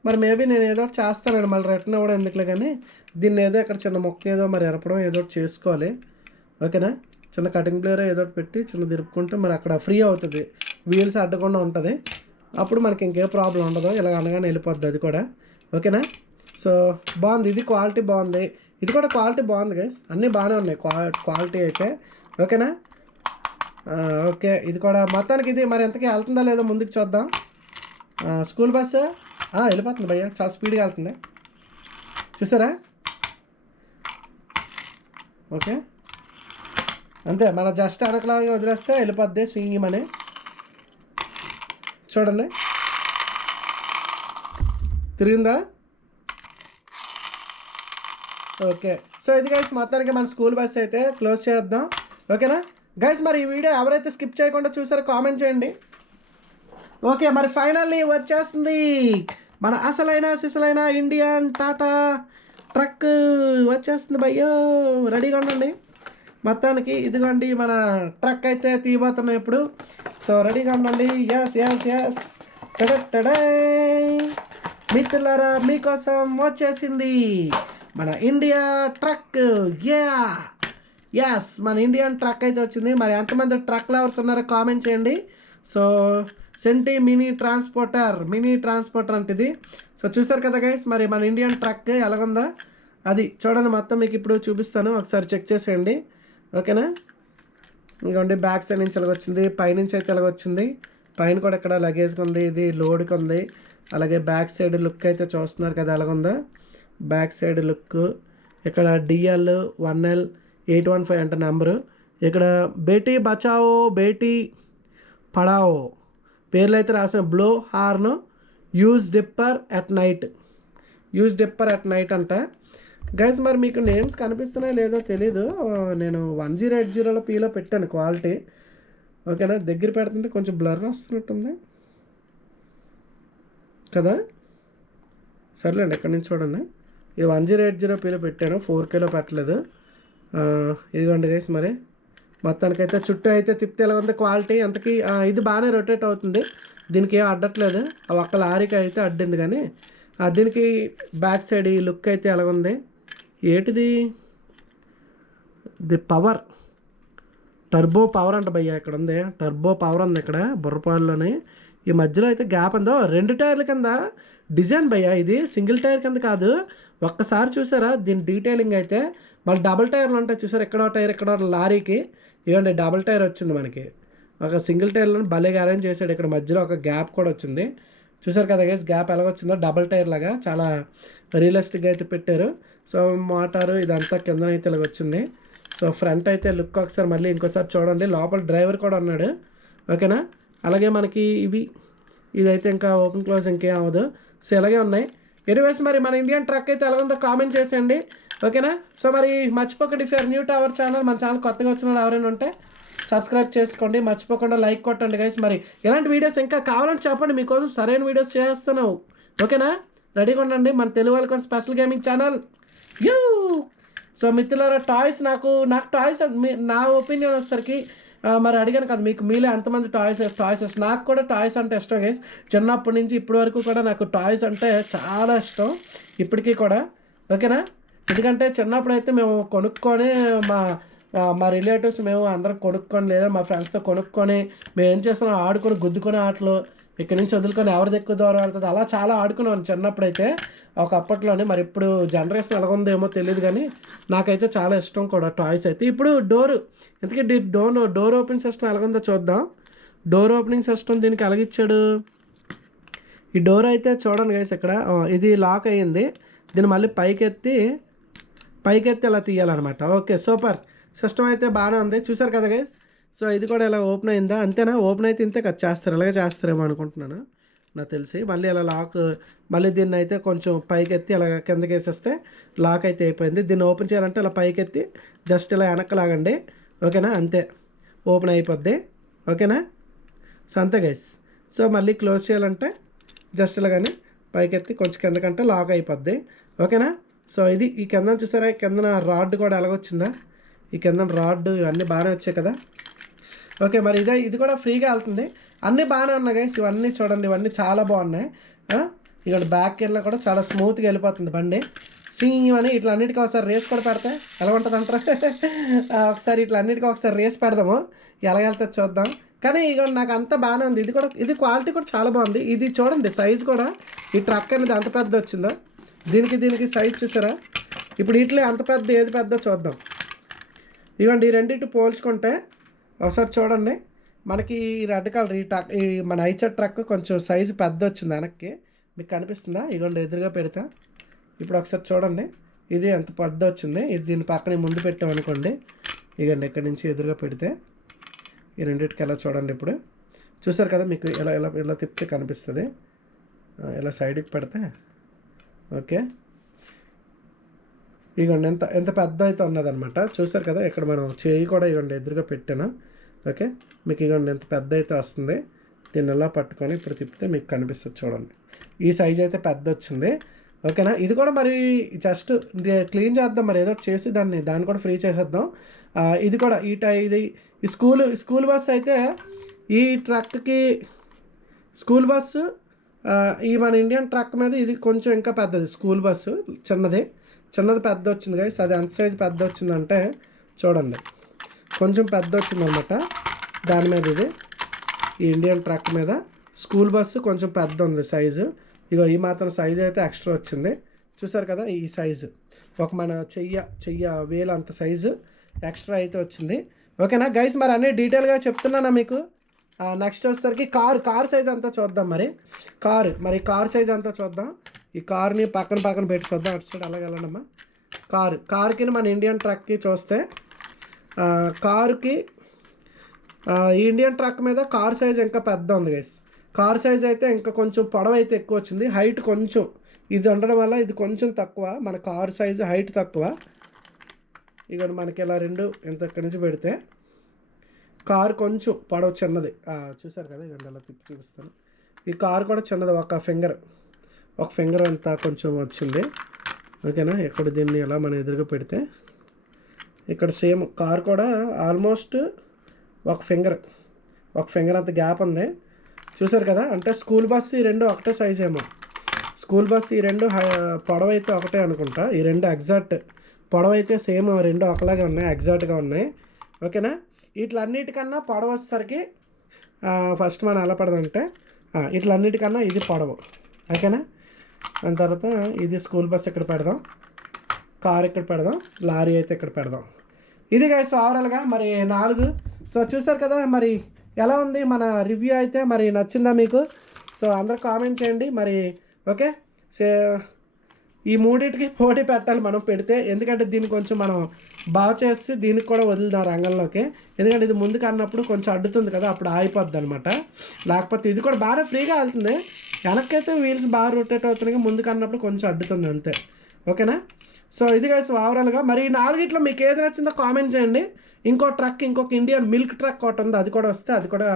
మరి మేబీ నేను ఏదో ఒకటి చేస్తానండి, మళ్ళీ రిటర్న్ అవ్వడం ఎందుకులే, కానీ దీన్ని ఏదో ఇక్కడ చిన్న మొక్క ఏదో మరి ఎరపడం ఏదో ఒకటి చేసుకోవాలి. ఓకేనా? చిన్న కటింగ్ ప్లేయర్ ఏదో ఒకటి పెట్టి చిన్న తిరుపుకుంటే మరి అక్కడ ఫ్రీ అవుతుంది, వీల్స్ అడ్డకుండా ఉంటుంది. అప్పుడు మనకి ఇంకే ప్రాబ్లం ఉండదు, ఇలా అనగానే వెళ్ళిపోద్ది అది కూడా. ఓకేనా? సో బాగుంది, ఇది క్వాలిటీ బాగుంది, ఇది కూడా క్వాలిటీ బాగుంది గైస్, అన్నీ బాగానే ఉన్నాయి క్వాలిటీ అయితే. ఓకేనా? ఓకే, ఇది కూడా మొత్తానికి ఇది మరి ఎంతకీ వెళ్తుందా లేదో ముందుకు చూద్దాం. స్కూల్ బస్సు వెళ్ళిపోతుంది భయ్య, చాలా స్పీడ్గా వెళ్తుంది, చూసారా? ఓకే, అంతే, మన జస్ట్ వెనకలాగా వదిలేస్తే వెళ్ళిపోద్ది స్వింగ్ అని. చూడండి, తిరిగిందా? ఓకే. సో ఇది గైస్ మొత్తానికి మన స్కూల్ బస్ అయితే క్లోజ్ చేద్దాం. ఓకేనా గైస్? మరి ఈ వీడియో ఎవరైతే స్కిప్ చేయకుండా చూసారో కామెంట్ చేయండి. ఓకే, మరి ఫైనల్లీ వచ్చేస్తుంది మన అసలైన సిసలైన ఇండియన్ టాటా ట్రక్ వచ్చేస్తుంది భయ్యో. రెడీగా ఉండండి. మొత్తానికి ఇదిగోండి మన ట్రక్ అయితే తీయబోతున్నాం ఇప్పుడు. సో రెడీగా ఉండండి. ఎస్ మిత్రులారా, మీకోసం వచ్చేసింది మన ఇండియా ట్రక్. ఎస్, మన ఇండియన్ ట్రక్ అయితే వచ్చింది. మరి ఎంతమంది ట్రక్ లవర్స్ ఉన్నారో కామెంట్ చేయండి. సో సెంటీ మినీ ట్రాన్స్పోర్టర్ అంటే ఇది. సో చూసారు కదా గైస్, మరి మన ఇండియన్ ట్రక్ ఎలాగుందా అది చూడండి. మొత్తం మీకు ఇప్పుడు చూపిస్తాను, ఒకసారి చెక్ చేసేయండి. ఓకేనా? ఇంకోండి బ్యాక్ సైడ్ నుంచి ఎలాగొచ్చింది, పైనుంచి అయితే ఎలాగొచ్చింది. పైన కూడా ఇక్కడ లగేజ్కి ఉంది, ఇది లోడ్కి ఉంది. అలాగే బ్యాక్ సైడ్ లుక్ అయితే చూస్తున్నారు కదా ఎలాగుందా బ్యాక్ సైడ్ లుక్. ఇక్కడ DL 1L 815 అంటే నెంబరు. ఇక్కడ బేటీ బచావో బేటీ పడావో పేర్లు అయితే రాసాం. Blow horn, use dipper at night అంట గైస్. మరి మీకు నేమ్స్ కనిపిస్తున్నాయో లేదో తెలీదు. నేను 1080 Pలో పెట్టాను క్వాలిటీ. ఓకేనా? దగ్గర పెడుతుంటే కొంచెం బ్లర్ వస్తున్నట్టుంది కదా. సర్లేండి, ఎక్కడి నుంచి చూడండి. ఇది 1080Pలో పెట్టాను, 4Kలో పెట్టలేదు. ఇదిగోండి గైస్, మరి మొత్తానికైతే చుట్టూ అయితే తిప్పితే ఎలా ఉంది క్వాలిటీ ఎంతకి. ఇది బాగానే రొటేట్ అవుతుంది, దీనికి ఏం అడ్డట్లేదు. ఆ ఒక్క లారీకి అయితే అడ్డింది, కానీ దీనికి బ్యాక్ సైడ్ ఈ లుక్ అయితే ఎలాగుంది. ఏంటిది? ది పవర్, టర్బో పవర్ అంట భయ్య. ఇక్కడ ఉంది టర్బో పవర్ ఉంది ఇక్కడ బుర్రపాల్లోనే. ఈ మధ్యలో అయితే గ్యాప్ ఉందో 2 టైర్ల కింద డిజైన్ భయ్య. ఇది సింగిల్ టైర్ కింద కాదు. ఒక్కసారి చూసారా దీని డీటెయిలింగ్ అయితే. మళ్ళీ డబుల్ టైర్లు ఉంటాయి చూసారు, ఎక్కడో టైర్ ఎక్కడో లారీకి. ఇవ్వండి డబుల్ టైర్ వచ్చింది మనకి. ఒక సింగిల్ టైర్లను భలేగా అరేంజ్ చేశాడు. ఇక్కడ మధ్యలో ఒక గ్యాప్ కూడా వచ్చింది, చూసారు కదా గైస్. గ్యాప్ ఎలాగొచ్చిందో డబుల్ టైర్ లాగా చాలా రియలిస్టిక్గా అయితే పెట్టారు. సో మోటారు ఇదంతా కిందనైతే ఇలాగ వచ్చింది. సో ఫ్రంట్ అయితే లుక్ ఒకసారి మళ్ళీ ఇంకోసారి చూడండి. లోపల డ్రైవర్ కూడా ఉన్నాడు. ఓకేనా? అలాగే మనకి ఇదైతే ఇంకా ఓపెన్ క్లోజ్ ఇంకేం అవ్వదు. సో ఇలాగే ఉన్నాయి. ఎనీవేస్, మరి మన ఇండియన్ ట్రక్ అయితే ఎలా ఉందో కామెంట్ చేసేయండి. ఓకేనా? సో మరి మర్చిపోకండి, if you're new to our channel, మన ఛానల్ కొత్తగా వచ్చిన వాళ్ళు ఎవరైనా ఉంటే సబ్స్క్రైబ్ చేసుకోండి, మర్చిపోకుండా లైక్ కొట్టండి గైస్. మరి ఇలాంటి వీడియోస్ ఇంకా కావాలంటే చెప్పండి, మీకోసం సరైన వీడియోస్ చేస్తున్నావు. ఓకేనా? రెడీగా ఉండండి. మన తెలుగు వాళ్ళ కోసం స్పెషల్ గేమింగ్ ఛానల్. సో మిత్రులారా, టాయ్స్ నాకు టాయ్స్ నా ఒపీనియన్ వచ్చేసరికి మరి అడిగాను కదా మీకు, మీలో ఎంతమంది టాయ్స్ నాకు కూడా టాయ్స్ అంటే ఇష్టం గైస్. చిన్నప్పటి నుంచి ఇప్పటి వరకు కూడా నాకు టాయ్స్ అంటే చాలా ఇష్టం, ఇప్పటికీ కూడా. ఓకేనా? ఎందుకంటే చిన్నప్పుడు అయితే మేము కొనుక్కొని మా రిలేటివ్స్ మేము అందరం కొనుక్కొని, లేదా మా ఫ్రెండ్స్తో కొనుక్కొని మేము ఏం చేస్తున్నాం, ఆడుకొని గుద్దుకునే ఆటలు, ఇక్కడి నుంచి వదులుకొని ఎవరిది ఎక్కువ దూరం వెళ్తుంది అలా చాలా ఆడుకున్నాను చిన్నప్పుడైతే ఒకప్పట్లోనే. మరి ఇప్పుడు జనరేషన్ ఎలాగుందేమో తెలియదు, కానీ నాకైతే చాలా ఇష్టం కూడా టాయ్స్ అయితే. ఇప్పుడు ఎందుకంటే డోర్ ఓపెనింగ్ సిస్టమ్ ఎలాగుందో చూద్దాం. డోర్ ఓపెనింగ్ సిస్టమ్ దీనికి ఎలాగిచ్చాడు. ఈ డోర్ అయితే చూడండి గైస్, ఇక్కడ ఇది లాక్ అయ్యింది. దీన్ని మళ్ళీ పైకెత్తి ఇలా తీయాలన్నమాట. Okay, super. సిస్టమ్ అయితే బాగానే ఉంది, చూసారు కదా గైస్. సో ఇది కూడా ఇలా ఓపెన్ అయిందా, అంతేనా? ఓపెన్ అయితే ఇంతే కదా చేస్తారు, ఇలాగే చేస్తారేమో అనుకుంటున్నాను నాకు తెలిసి. మళ్ళీ ఇలా మళ్ళీ దీన్ని అయితే కొంచెం పైకెత్తి ఇలా కిందకి వేసేస్తే లాక్ అయితే అయిపోయింది. దీన్ని ఓపెన్ చేయాలంటే ఇలా పైకెత్తి జస్ట్ ఇలా వెనక్కి లాగండి. ఓకేనా? అంతే, ఓపెన్ అయిపోద్ది. ఓకేనా? సో అంతే గైస్. సో మళ్ళీ క్లోజ్ చేయాలంటే జస్ట్ ఇలా కానీ పైకెత్తి కొంచెం కిందకంటే లాక్ అయిపోద్ది. ఓకేనా? సో ఇది ఈ కింద చూసారా, కిందన రాడ్ కూడా ఎలాగొచ్చిందా, ఈ కింద రాడ్ ఇవన్నీ బాగానే వచ్చాయి కదా. ఓకే, మరి ఇది కూడా ఫ్రీగా వెళ్తుంది. అన్నీ బాగానే ఉన్నాయి గైస్, ఇవన్నీ చూడండి, ఇవన్నీ చాలా బాగున్నాయి. ఇక్కడ బ్యాక్ వెళ్ళినా కూడా చాలా స్మూత్గా వెళ్ళిపోతుంది బండి. అని ఇట్లా అన్నిటికీ ఒకసారి రేస్ కూడా పెడితే ఎలా ఉంటుంది అంటారా? ఒకసారి ఇట్లా అన్నిటికీ ఒకసారి రేస్ పెడదాము, ఎలా వెళ్తే చూద్దాం. కానీ ఇక నాకు అంతా బాగానే ఉంది. ఇది క్వాలిటీ కూడా చాలా బాగుంది. ఇది చూడండి సైజ్ కూడా, ఈ ట్రక్ అనేది అంత పెద్ద వచ్చిందో, దీనికి సైజ్ చూసారా. ఇప్పుడు ఇట్లే అంత పెద్ద ఏది పెద్దో చూద్దాం. ఇవ్వండి ఈ రెండింటి పోల్చుకుంటే ఒకసారి చూడండి. మనకి ఈ రెడ్ కలర్ ఈ మన ఐచర్ ట్రక్ కొంచెం సైజు పెద్ద వచ్చింది వెనక్కి, మీకు కనిపిస్తుందా? ఇవ్వండి ఎదురుగా పెడతా. ఇప్పుడు ఒకసారి చూడండి ఇది ఎంత పెద్ద వచ్చింది. ఇది దీని పక్కన ముందు పెట్టామనుకోండి, ఇవ్వండి ఇక్కడి నుంచి ఎదురుగా పెడితే ఈ రెండింటికి ఎలా చూడండి. ఇప్పుడు చూసారు కదా, మీకు ఇలా తిప్పితే కనిపిస్తుంది. ఇలా సైడ్కి పెడితే ఓకే, ఇగోండి ఎంత ఎంత పెద్ద అయితే ఉన్నదనమాట. చూసారు కదా, ఇక్కడ మనం చేయి కూడా ఇగోండి ఎదురుగా పెట్టాను. ఓకే, మీకు ఇగోండి ఎంత పెద్ద అయితే వస్తుంది. దీన్ని ఎలా పట్టుకొని ఇప్పుడు తిప్పితే మీకు కనిపిస్తుంది చూడండి. ఈ సైజ్ అయితే పెద్ద వచ్చింది. ఓకేనా, ఇది కూడా మరి జస్ట్ క్లీన్ చేద్దాం, మరి ఏదో చేసి దాన్ని కూడా ఫ్రీ చేసేద్దాం. ఇది కూడా ఇది ఈ స్కూల్ బస్ అయితే ఈ ట్రక్కి స్కూల్ బస్సు ఈ మన ఇండియన్ ట్రక్ మీద ఇది కొంచెం ఇంకా పెద్దది. స్కూల్ బస్సు చిన్నది పెద్ద వచ్చింది గైస్. అది ఎంత సైజు పెద్ద వచ్చిందంటే చూడండి, కొంచెం పెద్ద వచ్చిందనమాట. దాని మీద ఇది ఈ ఇండియన్ ట్రక్ మీద స్కూల్ బస్సు కొంచెం పెద్ద ఉంది సైజు. ఇగో ఈ మాత్రం సైజు అయితే ఎక్స్ట్రా వచ్చింది. చూసారు కదా, ఈ సైజు ఒక మన చెయ్య వేలు అంత సైజు ఎక్స్ట్రా అయితే వచ్చింది. ఓకేనా గైస్, మరి అన్నీ డీటెయిల్గా చెప్తున్నానా మీకు. నెక్స్ట్ వచ్చేసరికి కార్ సైజ్ అంతా చూద్దాం. మరి కార్ సైజ్ అంతా చూద్దాం. ఈ కార్ని పక్కన పెట్టి చూద్దాం. అటు సైడ్ అలాగే వెళ్ళండమ్మా. కార్కి మన ఇండియన్ ట్రక్కి చూస్తే కారుకి ఈ ఇండియన్ ట్రక్ మీద కార్ సైజ్ ఇంకా పెద్ద ఉంది గైస్. కార్ సైజ్ అయితే ఇంకా కొంచెం పొడవు అయితే ఎక్కువ వచ్చింది. హైట్ కొంచెం ఇది ఉండడం వల్ల ఇది కొంచెం తక్కువ. మన కార్ సైజు హైట్ తక్కువ. ఇక మనకి ఇలా రెండు ఎంత ఇక్కడి నుంచి పెడితే కారు కొంచెం పొడవు చిన్నది. చూసారు కదా, ఇక అలా తిప్పి చూపిస్తాను. ఈ కారు కూడా చిన్నది, ఒక ఫింగర్ అంతా కొంచెం వచ్చింది. ఓకేనా, ఇక్కడ దీన్ని ఎలా మనం ఎదురుగా పెడితే ఇక్కడ సేమ్ కారు కూడా ఆల్మోస్ట్ ఒక ఫింగర్ అంత గ్యాప్ ఉంది. చూసారు కదా, అంటే స్కూల్ బస్ ఈ రెండు ఒకటే సైజ్ ఏమో. స్కూల్ బస్ ఈ రెండు పొడవు అయితే ఒకటే అనుకుంటా. ఈ రెండు ఎగ్జాక్ట్ పొడవు అయితే సేమ్, రెండు ఒకలాగే ఉన్నాయి, ఎగ్జాక్ట్గా ఉన్నాయి. ఓకేనా, వీటిలన్నిటికన్నా పొడవు వచ్చేసరికి ఫస్ట్ మనం ఎలా పెడదామంటే వీటిలన్నిటికన్నా ఇది పొడవు. ఓకేనా, దాని తర్వాత ఇది స్కూల్ బస్ ఇక్కడ పెడదాం, కార్ ఇక్కడ పెడదాం, లారీ అయితే ఇక్కడ పెడదాం. ఇది గైస్ ఓవరాల్గా మరి 4. సో చూసారు కదా, మరి ఎలా ఉంది మన రివ్యూ అయితే. మరి నచ్చిందా మీకు? సో అందరూ కామెంట్ చేయండి మరి. ఓకే, సో ఈ మూడింటికి పోటీ పెట్టాలి మనం పెడితే, ఎందుకంటే దీన్ని కొంచెం మనం బాగా చేసి దీనికి కూడా వదులుదాం రంగంలోకి. ఎందుకంటే ఇది ముందుకు అన్నప్పుడు కొంచెం అడ్డుతుంది కదా, అప్పుడు ఆగిపోద్ది అనమాట. లేకపోతే ఇది కూడా బాగా ఫ్రీగా వెళ్తుంది, వెనక్కైతే వీల్స్ బాగా రొటేట్ అవుతున్నాయి, ముందుకు అన్నప్పుడు కొంచెం అడ్డుతుంది అంతే. ఓకేనా, సో ఇది గైస్ ఓవరాల్గా. మరి ఈ 4 మీకు ఏది నచ్చిందో కామెంట్ చేయండి. ఇంకొక ఇండియన్ మిల్క్ ట్రక్ ఒకటి ఉంది, అది కూడా వస్తే అది కూడా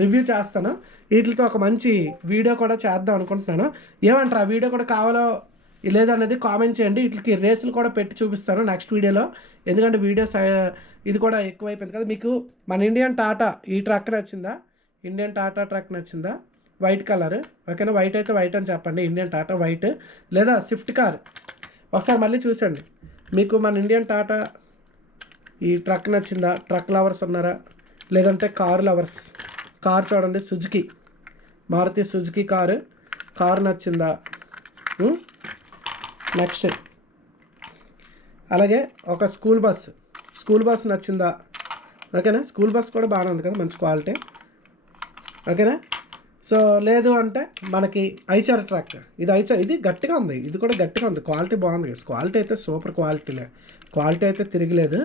రివ్యూ చేస్తాను. వీటితో ఒక మంచి వీడియో కూడా చేద్దాం అనుకుంటున్నాను. ఏమంటారు, ఆ వీడియో కూడా కావాలో లేదనేది కామెంట్ చేయండి. వీటికి రేసులు కూడా పెట్టి చూపిస్తాను నెక్స్ట్ వీడియోలో, ఎందుకంటే వీడియోస్ ఇది కూడా ఎక్కువైపోయింది కదా. మీకు మన ఇండియన్ టాటా ఈ ట్రక్ నచ్చిందా? ఇండియన్ టాటా ట్రక్ నచ్చిందా? White colour. ఓకేనా, వైట్ అయితే వైట్ అని చెప్పండి, ఇండియన్ టాటా వైట్. లేదా స్విఫ్ట్ కార్ ఒకసారి మళ్ళీ చూసండి. మీకు మన ఇండియన్ టాటా ఈ ట్రక్ నచ్చిందా? ట్రక్ లవర్స్ ఉన్నారా? లేదంటే కారు లవర్స్? కార్ చూడండి, మారుతి సుజుకి కారు నచ్చిందా? నెక్స్ట్ అలాగే ఒక స్కూల్ బస్ నచ్చిందా? ఓకేనా, స్కూల్ బస్ కూడా బాగానే ఉంది కదా, మంచి క్వాలిటీ. ఓకేనా, సో లేదు అంటే మనకి ఐచర్ ట్రక్, ఇది గట్టిగా ఉంది, ఇది కూడా గట్టిగా ఉంది, క్వాలిటీ బాగుంది. క్వాలిటీ అయితే సూపర్ క్వాలిటీ అయితే తిరగలేదు.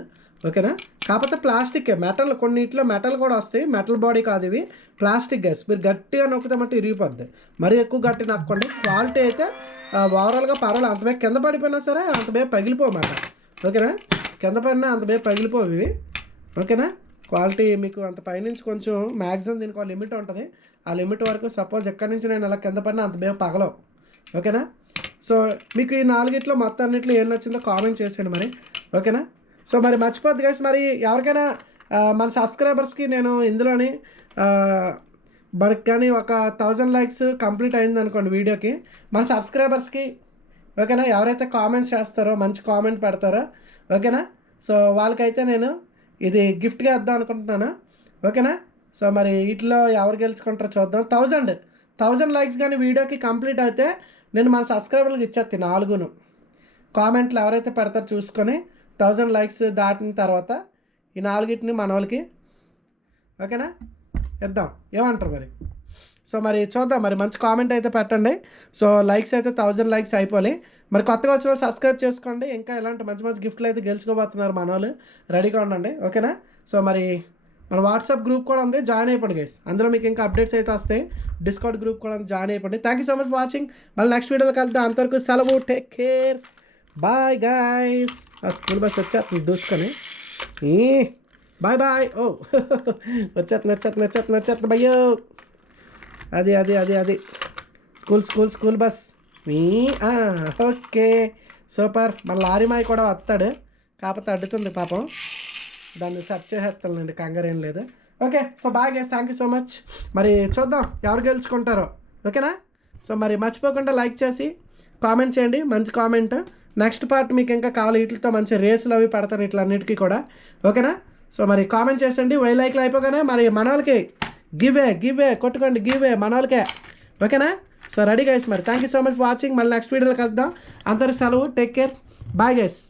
ఓకేనా, కాకపోతే ప్లాస్టిక్ మెటల్, కొన్నిట్లో మెటల్ కూడా వస్తాయి, మెటల్ బాడీ కాదు ఇవి, ప్లాస్టిక్ గ్యాస్. మీరు గట్టిగా నొక్కుతామంటే ఇరిగిపోద్ది, మరీ ఎక్కువ గట్టి నొక్కండి. క్వాలిటీ అయితే ఓవరాల్గా పర్వాలేదు, అంత బేగా కింద పడిపోయినా సరే అంత బేగా పగిలిపోమాట. ఓకేనా, కింద పడినా అంత బేగా పగిలిపోవు ఇవి. ఓకేనా, క్వాలిటీ మీకు అంత పైనుంచి కొంచెం మ్యాక్సిమం దీనికి ఒక లిమిట్ ఉంటుంది, ఆ లిమిట్ వరకు. సపోజ్ ఎక్కడి నుంచి నేను అలా కింద పడినా అంత బేగా పగలవు. ఓకేనా, సో మీకు ఈ 4 మొత్తం అన్నింటిలో ఏం నచ్చిందో కామెంట్ చేసేయండి మరి. ఓకేనా, సో మరి మర్చిపోద్దు గైస్, మరి ఎవరికైనా మన సబ్స్క్రైబర్స్కి నేను ఇందులోని మనకి కానీ ఒక 1000 లైక్స్ కంప్లీట్ అయింది అనుకోండి వీడియోకి, మన సబ్స్క్రైబర్స్కి. ఓకేనా, ఎవరైతే కామెంట్స్ చేస్తారో, మంచి కామెంట్ పెడతారో, ఓకేనా, సో వాళ్ళకైతే నేను ఇది గిఫ్ట్గా ఇద్దాం అనుకుంటున్నాను. ఓకేనా, సో మరి వీటిలో ఎవరు గెలుచుకుంటారో చూద్దాం. 1000 లైక్స్ కానీ వీడియోకి కంప్లీట్ అయితే నేను మన సబ్స్క్రైబర్లకు ఇచ్చేస్తాను 4 కామెంట్లు ఎవరైతే పెడతారో చూసుకొని 1000 లైక్స్ దాటిన తర్వాత ఈ 4 మన వాళ్ళకి ఓకేనా ఇద్దాం. ఏమంటారు మరి? సో మరి చూద్దాం, మరి మంచి కామెంట్ అయితే పెట్టండి. సో లైక్స్ అయితే 1000 లైక్స్ అయిపోయి, మరి కొత్తగా వచ్చిన సబ్స్క్రైబ్ చేసుకోండి. ఇంకా ఇలాంటి మంచి గిఫ్ట్లు అయితే గెలుచుకోబోతున్నారు మన వాళ్ళు, రెడీగా ఉండండి. ఓకేనా, సో మరి మన వాట్సాప్ గ్రూప్ కూడా ఉంది, జాయిన్ అయిపోండి గైస్. అందులో మీకు ఇంకా అప్డేట్స్ అయితే వస్తాయి. డిస్కౌంట్ గ్రూప్ కూడా జాయిన్ అయిపోండి. Thank you so much for watching. మళ్ళీ నెక్స్ట్ వీడియోలో కలుద్దాం. అంతవరకు సెలవు. Take care. Bye guys. ఆ స్కూల్ బస్ వచ్చేస్తుంది దూసుకొని. Bye bye. ఓ వచ్చేస్తుంది భయ్యో. అది స్కూల్ బస్. Okay super. మన లారీ మాయ కూడా వస్తాడు, కాకపోతే అడ్డుతుంది పాపం. దాన్ని సెర్చ్ చేసేస్తానండి, కంగారు ఏం లేదు. Okay so bye guys, thank you so much. మరి చూద్దాం ఎవరు గెలుచుకుంటారో. ఓకేనా? సో మరి మర్చిపోకుండా లైక్ చేసి కామెంట్ చేయండి, మంచి కామెంట్. నెక్స్ట్ పార్ట్ మీకు ఇంకా కావాలి, వీటితో మంచి రేసులు అవి పెడతాను ఇట్లన్నిటికీ కూడా. ఓకేనా? సో మరి కామెంట్ చేసండి. 1000 లైక్లు అయిపోగానే మరి మన వాళ్ళకి గివ్ కొట్టుకోండి, గివ్ మన వాళ్ళకే. ఓకేనా? So ready guys. మరి thank you so much for watching. మళ్ళీ నెక్స్ట్ వీడియోలో కలుద్దాం. అందరూ సెలవు. Take care. Bye guys.